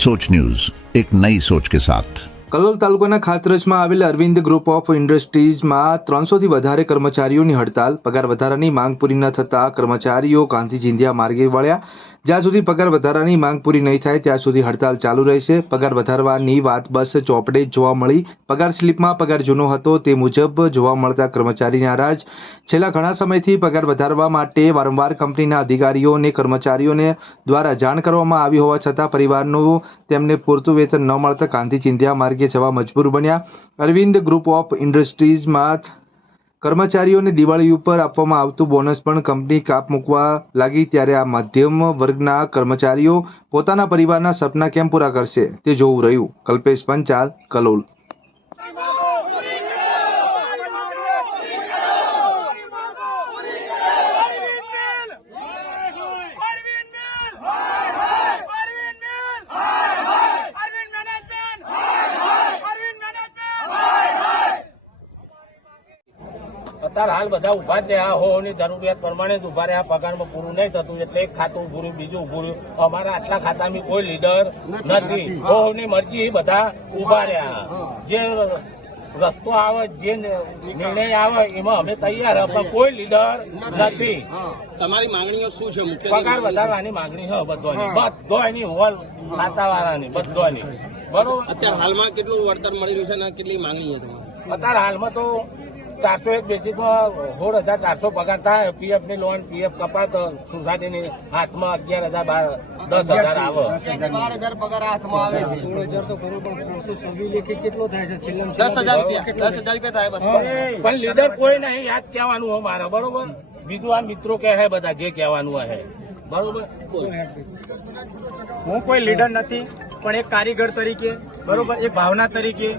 सोच न्यूज एक नई सोच के साथ કલોલ તાલુકાના ખાતરજમાં આવેલ અરવિંદ ગ્રુપ ઓફ ઇન્ડસ્ટ્રીઝમાં ત્રણસોથી વધારે કર્મચારીઓની હડતાલ પગાર વધારાની માંગ પૂરી ન થતા કર્મચારીઓ ગાંધી ચિંધ્યા માર્ગે વળ્યા જ્યાં સુધી પગાર વધારાની માંગ પૂરી નહીં થાય, ત્યાં સુધી હડતાલ ચાલુ રહેશે. પગાર વધારવાની વાત બસ ચોપડે જોવા મળી. પગાર સ્લિપમાં પગાર જૂનો હતો તે મુજબ જોવા મળતા કર્મચારી નારાજ. છેલ્લા ઘણા સમયથી પગાર વધારવા માટે વારંવાર કંપનીના અધિકારીઓ અને કર્મચારીઓને દ્વારા જાણ કરવામાં આવી હોવા છતાં પરિવારનું તેમને પૂરતું વેતન ન મળતા ગાંધી ચિંધ્યા માર્ગે જવા મજબૂર બન્યા. અરવિંદ ગ્રુપ ઓફ ઇન્ડસ્ટ્રીઝમાં કર્મચારીઓને દિવાળી ઉપર આપવામાં આવતું બોનસ પણ કંપની કાપ મૂકવા લાગી ત્યારે આ મધ્યમ વર્ગના કર્મચારીઓ પોતાના પરિવારના સપના કેમ પૂરા કરશે તે જોવું રહ્યું. કલ્પેશ પંચાલ, કલોલ. અત્યારે હાલ બધા ઊભા જ રહ્યા. હો ની જરૂરિયાત પ્રમાણે જ ઊભા રહ્યા. પગારમાં પૂરું નહીં થતું એટલે એક ખાતું ઉભું રહ્યું બીજું ઉભું રહ્યું. અમારા આટલા ખાતામાં કોઈ લીડર નથી હોની મરજી બધા ઊભા રહ્યા. જે રસ્તો આવે જે નિર્ણય આવે એમાં અમે તૈયાર પણ કોઈ લીડર નથી. તમારી માંગણીઓ શું છે? મુખ્ય પગાર વધારવાની માંગણી છે બધોની. બધોની હોલ ખાતાવાળાની બધોની. બરોબર? અત્યારે હાલમાં કેટલું વળતર મળી રહ્યું છે અને કેટલી માંગણી છે તમારી? અત્યારે હાલમાં તો ચારસો એક બેઝિકમાં સોળ હજાર ચારસો પગાર થાય. પીએફની લોન પીએફ કપાત સોસાયટીની હાથમાં અગિયાર હજાર બાર દસ હજાર આવે. બાર હજાર પગાર હાથમાં આવે છે. દસ હજાર રૂપિયા દસ હજાર રૂપિયા થાય બસ. પણ લીડર કોઈ નહીં યાદ કહેવાનું હોય મારે બરોબર? બીજું આ મિત્રો કે હે બધા જે કહેવાનું હે બરોબર? હું કોઈ લીડર નથી. પણ એક કારીગર તરીકે બરોબર એક ભાવના તરીકે.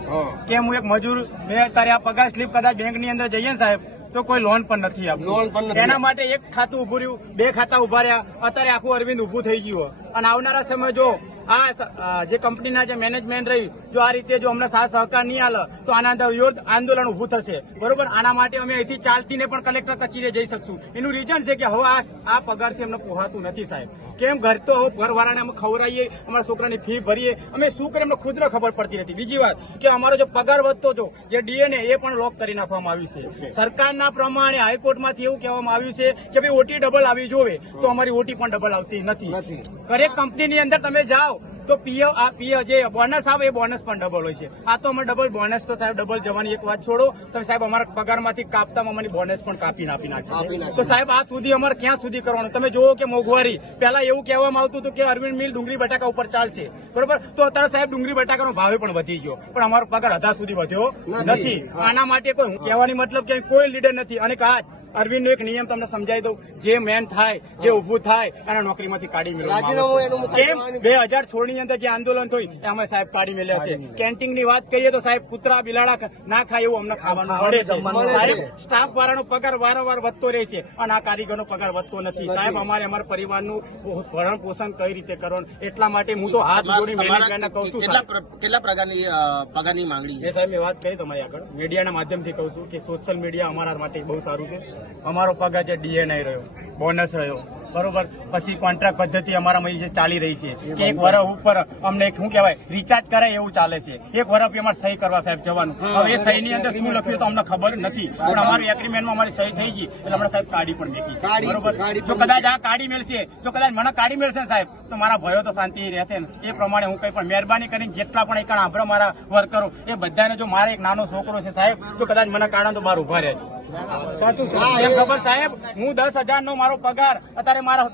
કે હું એક મજૂર મેં અત્યારે આ પગાર સ્લીપ કદાચ બેંકની અંદર જઈએ ને સાહેબ તો કોઈ લોન પણ નથી આપતું. એના માટે એક ખાતું ઉભું રહ્યું બે ખાતા ઊભા રહ્યા. અત્યારે આખું અરવિંદ ઉભું થઈ ગયું અને આવનારા સમય જો આ જે કંપનીના જે મેનેજમેન્ટ રહી જો આ રીતે જો અમને સાથ સહકાર નહીં આલે તો આના અંદર વિરોધ આંદોલન ઉભું થશે. બરોબર? આના માટે અમે અહીંથી ચાલતીને પણ કલેક્ટર કચેરીએ જઈ શકશું. એનું રીઝન છે કે હવે આ આ પગારથી અમને પોહાતું નથી સાહેબ. કેમ ઘર તો ઘરવાળાને અમે ખવડાવીએ અમારા છોકરાની ફી ભરીએ. અમે શું કરીએ? અમને ખુદને ખબર પડતી નથી. બીજી વાત કે અમારો જે પગાર વધતો હતો જે ડીએનએ એ પણ લોક કરી નાખવામાં આવ્યું છે. સરકારના પ્રમાણે હાઈકોર્ટમાંથી એવું કહેવામાં આવ્યું છે કે ભાઈ ઓટી ડબલ આવી જોવે તો અમારી ઓટી પણ ડબલ આવતી નથી. દરેક કંપનીની અંદર તમે જાઓ તો પીએફ આ પીએફ જે બોનસ આવે એ બોનસ પણ ડબલ હોય છે. આ તો અમે ડબલ બોનસ તો સાહેબ ડબલ જવાની એક વાત છોડો. તમે સાહેબ અમારા પગારમાંથી કાપતા અમારી બોનસ પણ કાપી નાખી નાખી તો સાહેબ આ સુધી અમારે ક્યાં સુધી કરવાનું? તમે જુઓ કે મોંઘવારી. પહેલા એવું કહેવામાં આવતું હતું કે અરવિંદ મિલ ડુંગળી બટાકા ઉપર ચાલશે. બરોબર? તો અત્યારે સાહેબ ડુંગળી બટાકાનો ભાવે પણ વધી ગયો. પણ અમારો પગાર અધા સુધી વધ્યો નથી. આના માટે કોઈ કહેવાની મતલબ કે કોઈ લીડર નથી. અને કાચ અરવિંદનો એક નિયમ તમને સમજાવી દઉં. જે મેન થાય જે ઉભું થાય અને નોકરીમાંથી કાઢી મેળવવા કેમ? બે હજાર સોળની અંદર જે આંદોલન થયું એ અમે સાહેબ કાઢી મેળ્યા છે. કેન્ટીનની વાત કરીએ તો સાહેબ કૂતરા બિલાડા ના ખાય એવું અમને ખાવાનું મળે છે. સાહેબ સ્ટાફ વાળાનો પગાર વારંવાર વધતો રહે છે અને આ કારીગરનો પગાર વધતો નથી. સાહેબ અમારે અમારા પરિવારનું ભરણ પોષણ કઈ રીતે કરવાનું? એટલા માટે હું તો હાથ જોડી કહું છું કેટલા પ્રકારની પગારની માંગણી એ સાહેબ મેં વાત કરી તમારી આગળ. મીડિયાના માધ્યમથી કહું છું કે સોશિયલ મીડિયા અમારા માટે બહુ સારું છે. અમારો પગાર જે ડીએનઆઈ રહ્યો બોનસ રહ્યો બરોબર? પછી કોન્ટ્રાક્ટ પદ્ધતિ અમારામાં જે ચાલી રહી છે. કે એક વર્ષ ઉપર અમને શું કહેવાય રિચાર્જ કરાય એવું ચાલે છે. એક વર્ષ અમારે સહી કરવા સાહેબ જવાનું. હવે એ સહીની અંદર શું લખ્યું તો અમને ખબર નથી. પણ અમારું એગ્રીમેન્ટમાં અમારી સહી થઈ ગઈ. એટલે હમણાં સાહેબ કાઢી પણ મેકી. બરોબર? જો કદાચ આ કાઢી મેળશે જો કદાચ મને કાઢી મેળશે સાહેબ તો મારા ભયો તો શાંતિ રહેશે ને. એ પ્રમાણે હું કઈ પણ મહેરબાની કરીને જેટલા પણ એક આંભળો મારા વર્કરો એ બધાને જો મારે એક નાનો છોકરો છે સાહેબ તો કદાચ મને કાઢો તો બહાર ઊભા રહેજો. સાચું છે. એમ ખબર સાહેબ હું દસ હજાર નો મારો પગાર અત્યારે મારા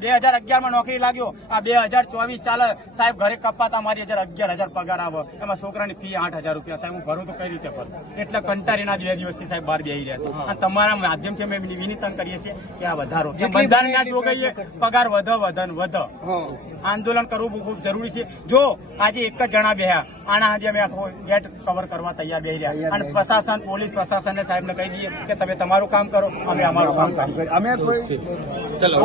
બે હજાર અગિયારમાં નોકરી લાગ્યો. આ બે હજાર ચોવીસ ચાલે. સાહેબ ઘરે કપાતા મારી હજાર અગિયાર હજાર પગાર આવે. એમાં છોકરાની ફી આઠ હજાર રૂપિયા. સાહેબ હું ભરું તો કઈ રીતે ભરું? એટલે કંટાળીના જ બે દિવસથી સાહેબ બહાર બેહી રહ્યા છે. અને તમારા માધ્યમથી અમે વિનિતન કરીએ છીએ કે આ વધારો. બંધારણના જોગઈએ પગાર વધો વધન વધો. આંદોલન કરવું બહુ ખૂબ જરૂરી છે. જો આજે એક જ જણા બેહ્યા આના આજે અમે આખો ગેટ કવર કરવા તૈયાર બેહી રહ્યા. અને પ્રશાસન પોલીસ પ્રશાસનને સાહેબને કહી દઈએ કે તમે તમારું કામ કરો અમે અમારું કામ કરીએ. અમે કોઈ ચલો.